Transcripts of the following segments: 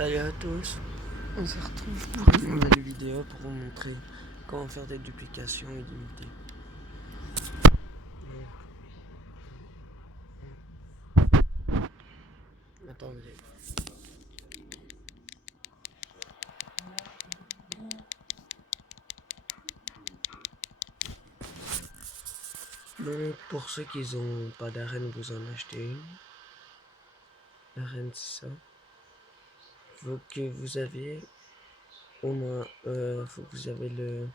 Salut à tous, on se retrouve pour une nouvelle vidéo pour vous montrer comment faire des duplications illimitées. Attendez. Donc pour ceux qui n'ont pas d'arène, vous en achetez une. L'arène c'est ça. Faut que vous avez au moins faut que vous avez le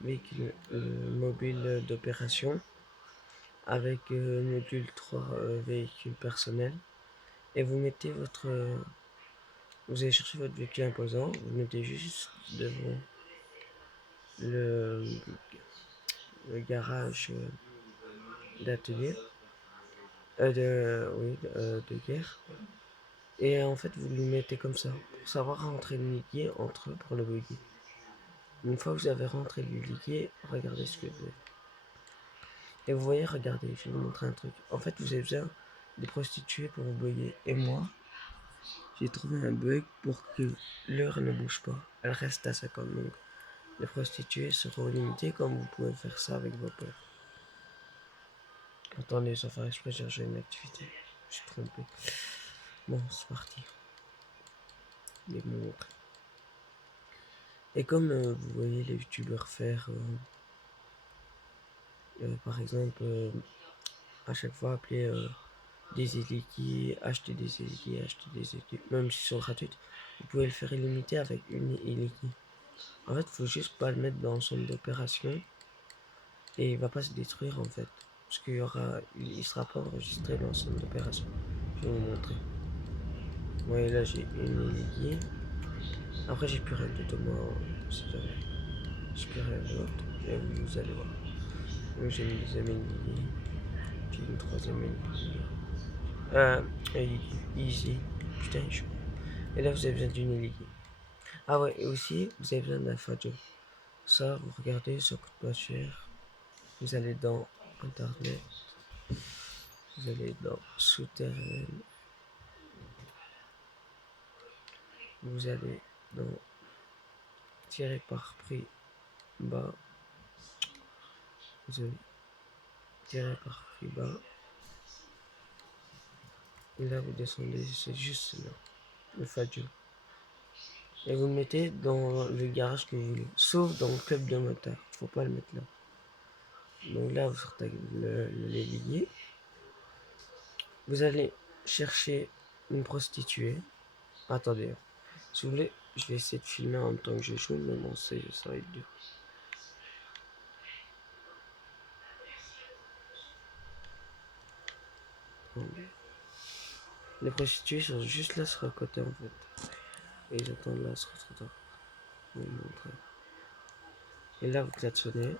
véhicule mobile d'opération avec module 3 véhicule personnel. Et vous mettez votre vous allez chercher votre véhicule imposant, vous mettez juste devant le, le garage d'atelier de guerre, et en fait vous lui mettez comme ça pour savoir rentrer le liquide entre eux pour le bugger. Une fois que vous avez rentré le liquide, regardez ce que vous avez. Et vous voyez, regardez, je vais vous montrer un truc. En fait, vous avez besoin de prostituées pour vous bugger. Et moi, j'ai trouvé un bug pour que l'heure ne bouge pas. Elle reste à 50. Donc, les prostituées seront limitées comme vous pouvez faire ça avec vos potes. Attendez, ça fait exprès, j'ai rejoint une activité. Je suis trompé. Bon, c'est parti. Je vais vous montrer. Et comme vous voyez les youtubeurs faire, par exemple, à chaque fois appeler des Eliki, acheter des Eliki, même s'ils sont gratuites, vous pouvez le faire illimité avec une Eliki. En fait, faut juste pas le mettre dans son d'opération et il va pas se détruire en fait. Parce il sera pas enregistré dans son d'opération. Je vais vous montrer. Ouais, là j'ai une Eliki. Après, j'ai plus rien de moi, si jamais. J'ai plus rien d'autre. Et vous allez voir. Donc, j'ai une deuxième Eliki. Puis une troisième Eliki. Easy. Putain, je suis. Et là, vous avez besoin d'une Eliki. Ah ouais, et aussi, vous avez besoin d'un Fadio. Ça, vous regardez, ça coûte pas cher. Vous allez dans Internet. Vous allez dans Souterrain. Vous allez dans Tirer par prix bas. Vous allez tirer par prix bas. Et là, vous descendez, c'est juste là, le Fadio. Et vous le mettez dans le garage que vous voulez. Sauf dans le club de motard. Faut pas le mettre là. Donc là, vous sortez le l'ailier. Vous allez chercher une prostituée. Attendez, si vous voulez, je vais essayer de filmer en même temps que je joue, mais bon, ça va être dur. Les prostituées sont juste là sur le côté en fait. Et ils attendent là sur le trottoir. Je vais vous montrer. Et là, vous klaxonnez.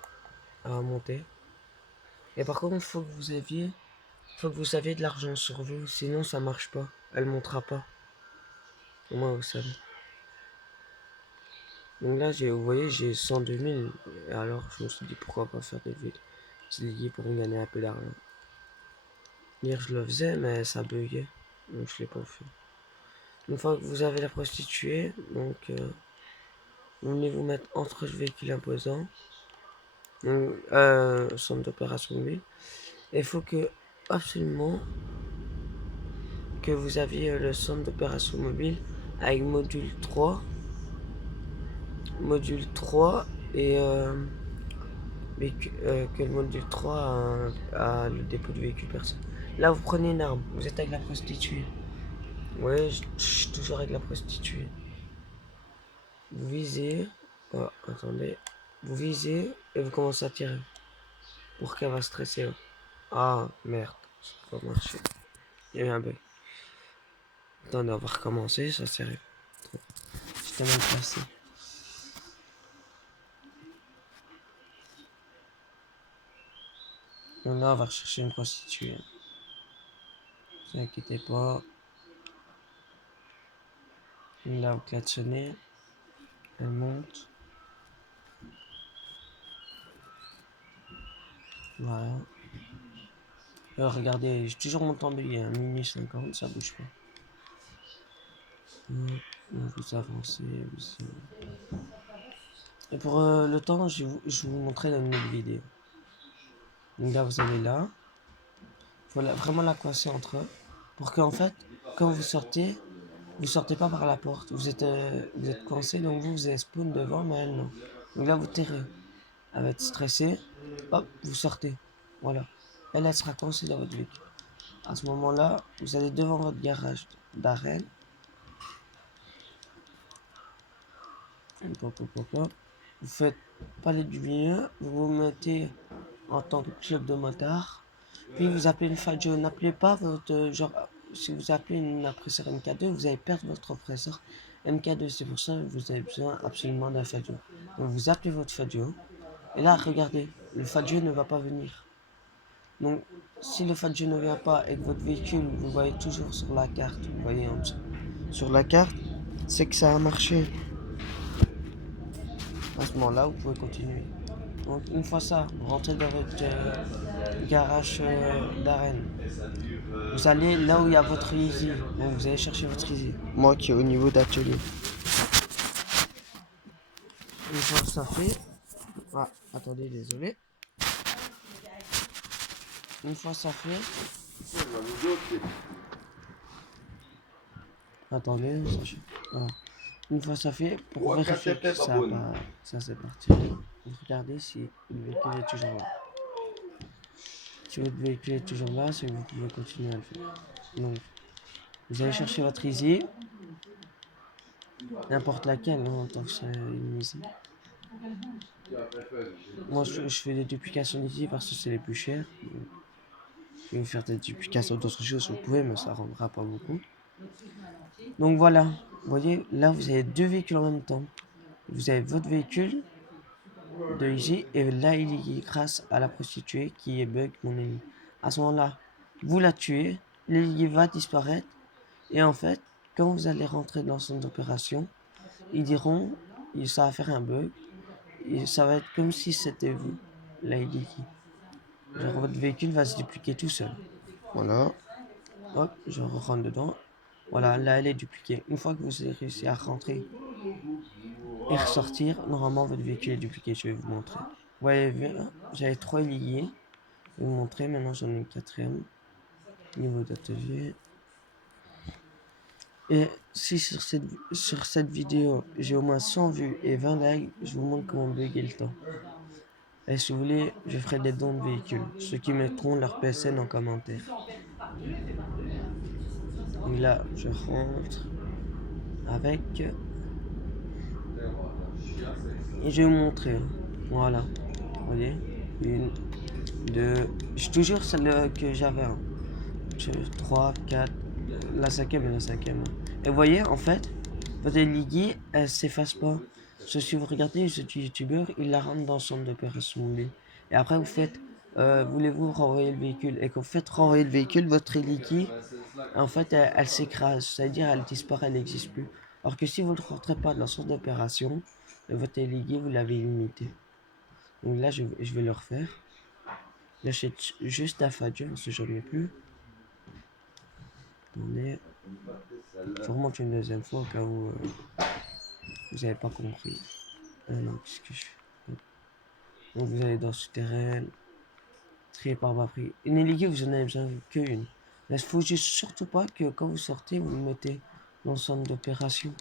Elle va monter. Et par contre, faut que vous aviez de l'argent sur vous, sinon ça marche pas. Elle montera pas. Au moins, vous savez. Donc là, vous voyez, j'ai 102 000. Et alors, je me suis dit, pourquoi pas faire des villes. C'est lié pour gagner un peu d'argent. Hier, je le faisais, mais ça buguait. Donc, je l'ai pas fait. Une fois que vous avez la prostituée, donc, vous venez vous mettre entre le véhicule imposant, donc, centre d'opération mobile. Et il faut que, absolument, que vous aviez le centre d'opération mobile avec module 3. Module 3 et que le module 3 a le dépôt de véhicule personnel. Là, vous prenez une arme. Vous êtes avec la prostituée. Ouais, je suis toujours avec la prostituée. Vous visez. Oh, attendez. Vous visez et vous commencez à tirer. Pour qu'elle va stresser. Ah, merde. Ça va pas marcher. Il y a eu un bug. Attendez, on va recommencer. Ça sert. J'étais mal placé. Donc là, on va rechercher une prostituée. Ne vous inquiétez pas. Là, vous klaxonnez. Elle monte. Voilà. Alors, regardez, j'ai toujours mon temps de minuit 50, ça bouge pas. Donc vous avancez, et pour le temps, je vais vous montrer dans une autre vidéo. Donc là, vous allez là. Il faut vraiment la coincer entre eux. Pour qu'en fait, quand vous sortez pas par la porte. Vous êtes coincé, donc vous avez spawn devant, mais elle non. Donc là, vous tirez. Elle va être stressée. Hop, vous sortez. Voilà. Elle sera coincée dans votre véhicule. À ce moment-là, vous allez devant votre garage d'arène. Vous faites palais du milieu. Vous vous mettez en tant que club de motard. Puis vous appelez une Fadio. N'appelez pas votre genre. Si vous appelez une oppresseur MK2, vous allez perdre votre oppresseur MK2. C'est pour ça que vous avez besoin absolument d'un Fadio. Donc vous appelez votre Fadio. Et là, regardez, le Fadio ne va pas venir. Donc, si le Fadio ne vient pas et que votre véhicule, vous voyez toujours sur la carte, vous voyez en dessous, sur la carte, c'est que ça a marché. À ce moment-là, vous pouvez continuer. Donc, une fois ça, vous rentrez dans votre garage d'arène. Vous allez là où il y a votre easy. Donc, vous allez chercher votre easy. Moi qui est au niveau d'atelier. Une fois ça fait. Ah, attendez, désolé. Une fois ça fait. Attendez, voilà. Une fois ça fait, pour vérifier que ça c'est parti, regardez si le véhicule est toujours là. Si votre véhicule est toujours là, c'est que vous pouvez continuer à le faire. Donc, vous allez chercher votre easy, n'importe laquelle, hein, tant que c'est une easy. Moi, je fais des duplications d'easy parce que c'est les plus chers. Je vais vous faire des duplications d'autres choses, vous pouvez, mais ça rendra pas beaucoup. Donc voilà, vous voyez, là vous avez deux véhicules en même temps. Vous avez votre véhicule de Easy et là il est grâce à la prostituée qui est bug mon ennemi. À ce moment-là, vous la tuez, l'allié va disparaître et en fait, quand vous allez rentrer dans son opération, ils diront, ça va faire un bug et ça va être comme si c'était vous, la genre votre véhicule va se dupliquer tout seul. Voilà, hop, je rentre dedans. Voilà, là elle est dupliquée. Une fois que vous avez réussi à rentrer et ressortir, normalement votre véhicule est dupliqué. Je vais vous montrer. Vous voyez, j'avais 3 liés. Je vais vous montrer. Maintenant j'en ai une quatrième. Niveau d'atelier. Et si sur cette vidéo j'ai au moins 100 vues et 20 likes, je vous montre comment bugger le temps. Et si vous voulez, je ferai des dons de véhicules. Ceux qui mettront leur PSN en commentaire. Et là, je rentre avec. Et je vais vous montrer. Voilà. Vous voyez, une, deux. J'ai toujours celle que j'avais. 3, 4. La cinquième et la cinquième. Et vous voyez, en fait, votre liguie, elle s'efface pas. Si vous regardez ce youtubeur, il la rentre dans son opération mobile. Et après, vous faites, voulez-vous renvoyer le véhicule? Et quand vous faites renvoyer le véhicule, votre liguie, en fait, elle s'écrase. C'est-à-dire, elle disparaît, elle n'existe plus. Alors que si vous ne rentrez pas dans son opération, votre liguie, vous l'avez limité. Donc là, je vais le refaire. J'achète juste un Fadio parce que j'en ai plus. Attendez. Je remonte une deuxième fois au cas où vous n'avez pas compris. Non, qu'est-ce que je fais? Donc vous allez dans souterrain, trier par bas prix. Une éliguée, vous en avez besoin qu'une. Mais il faut juste surtout pas que quand vous sortez, vous le mettez dans le centre d'opération.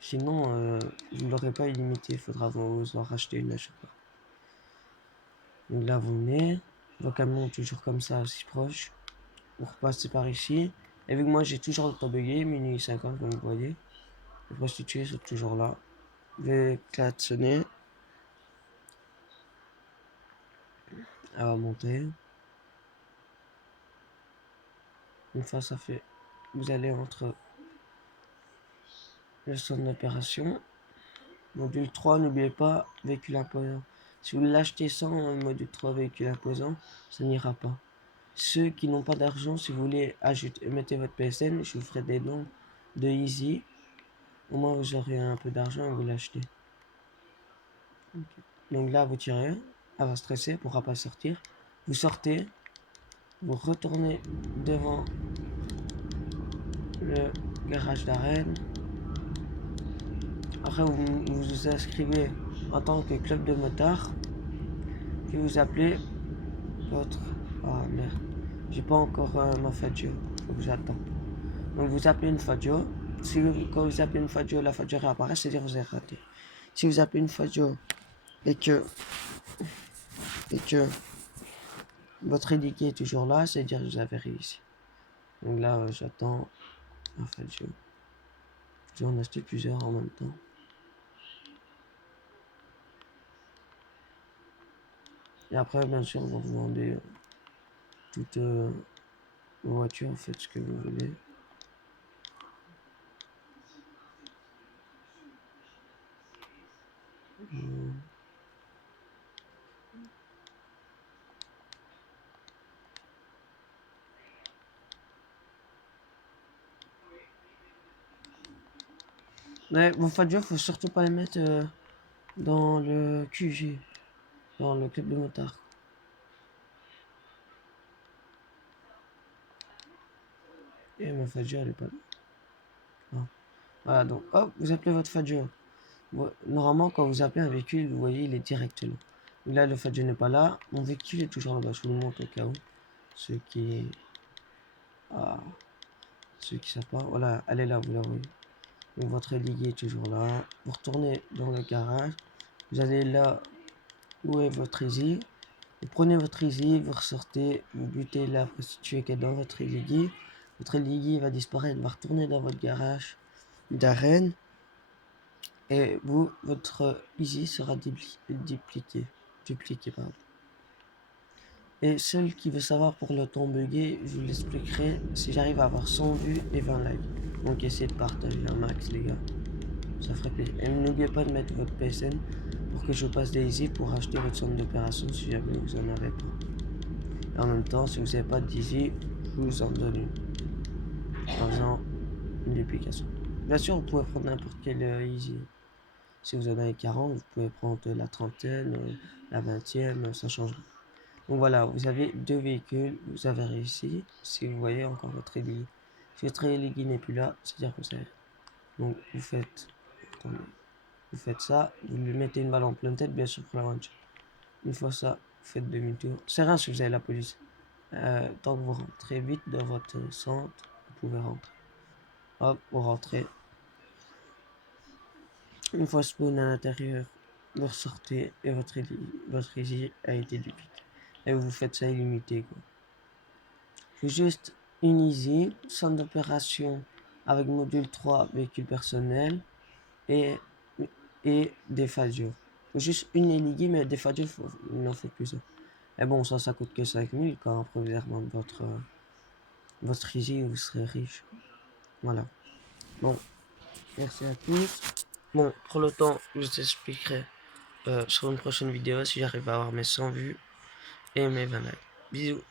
Sinon, vous ne l'aurez pas illimité. Il faudra vous en racheter une à chaque fois. Donc là, vous venez. Vos camions toujours comme ça, aussi proche. Vous repassez par ici. Et vu que moi, j'ai toujours le temps bugué, minuit 50, comme vous voyez. Les prostituées sont toujours là. Je vais klaxonner. Elle va monter. Une fois ça fait, vous allez entre le centre d'opération. Module 3, n'oubliez pas, véhicule imposant. Si vous l'achetez sans module 3 véhicule imposant, ça n'ira pas. Ceux qui n'ont pas d'argent, si vous voulez ajouter, mettez votre PSN, je vous ferai des dons de Easy. Au moins vous aurez un peu d'argent et vous l'achetez. Okay. Donc là vous tirez, elle va stresser, elle ne pourra pas sortir. Vous sortez, vous retournez devant le garage d'arène. Après, vous vous inscrivez en tant que club de motard. Puis vous appelez votre... Ah merde, j'ai pas encore ma Fadio. Donc j'attends. Donc vous appelez une Fadio. Quand vous appelez une Fadio, la Fadio réapparaît, c'est-à-dire que vous avez raté. Si vous appelez une Fadio et que votre éliqué est toujours là, c'est-à-dire que vous avez réussi. Donc là, j'attends un Fadio. Je vais en acheter plusieurs en même temps. Et après, bien sûr, vous demandez toutes vos voitures, faites ce que vous voulez. Mais vos Fadio, faut surtout pas les mettre dans le QG, dans le club de motard. Et ma Fadio, elle est pas là. Non. Voilà, donc hop, vous appelez votre Fadio. Normalement, quand vous appelez un véhicule, vous voyez, il est direct là. Là, le Fadio n'est pas là. Mon véhicule est toujours là-bas. Je vous le montre au cas où. Ceux qui. Ah, ceux qui savent pas. Voilà, elle est là, vous la voyez. Donc, votre ligue est toujours là. Vous retournez dans le garage. Vous allez là où est votre Easy. Vous prenez votre Easy, vous ressortez, vous butez la prostituée qui est dans votre Easy. Votre Easy va disparaître, va retourner dans votre garage d'arène. Et vous, votre Easy sera dupliqué. Pardon. Et seul qui veut savoir pour le temps buggé, je vous l'expliquerai si j'arrive à avoir 100 vues et 20 likes. Donc essayez de partager un max les gars. Ça ferait plaisir. Et n'oubliez pas de mettre votre PSN pour que je passe des Easy pour acheter votre centre d'opération si jamais vous en avez pas. Et en même temps, si vous n'avez pas d'Easy, je vous en donne une. En faisant une duplication. Bien sûr, vous pouvez prendre n'importe quel Easy. Si vous en avez 40, vous pouvez prendre la trentaine, la 20e, ça change. Donc voilà, vous avez deux véhicules, vous avez réussi. Si vous voyez encore votre ailier. Si votre ailier n'est plus là, c'est-à-dire que vous avez. Donc vous faites. Attendez. Vous faites ça, vous lui mettez une balle en pleine tête, bien sûr pour la one shot. Une fois ça, vous faites demi-tour. C'est rien si vous avez la police. Tant que vous rentrez vite dans votre centre, vous pouvez rentrer. Hop, vous rentrez. Une fois spawn à l'intérieur, vous ressortez et votre easy a été dupliqué. Et vous faites ça illimité quoi. C'est juste une easy, centre d'opération avec module 3, véhicule personnel et des Fadio. Juste une éligue, mais des Fadio, il n'en faut plus ça. Et bon, ça coûte que 5000 quand après vous revendre votre easy, vous serez riche. Voilà. Bon, merci à tous. Bon, pour le temps, je vous expliquerai sur une prochaine vidéo si j'arrive à avoir mes 100 vues et mes 20 likes. Bisous.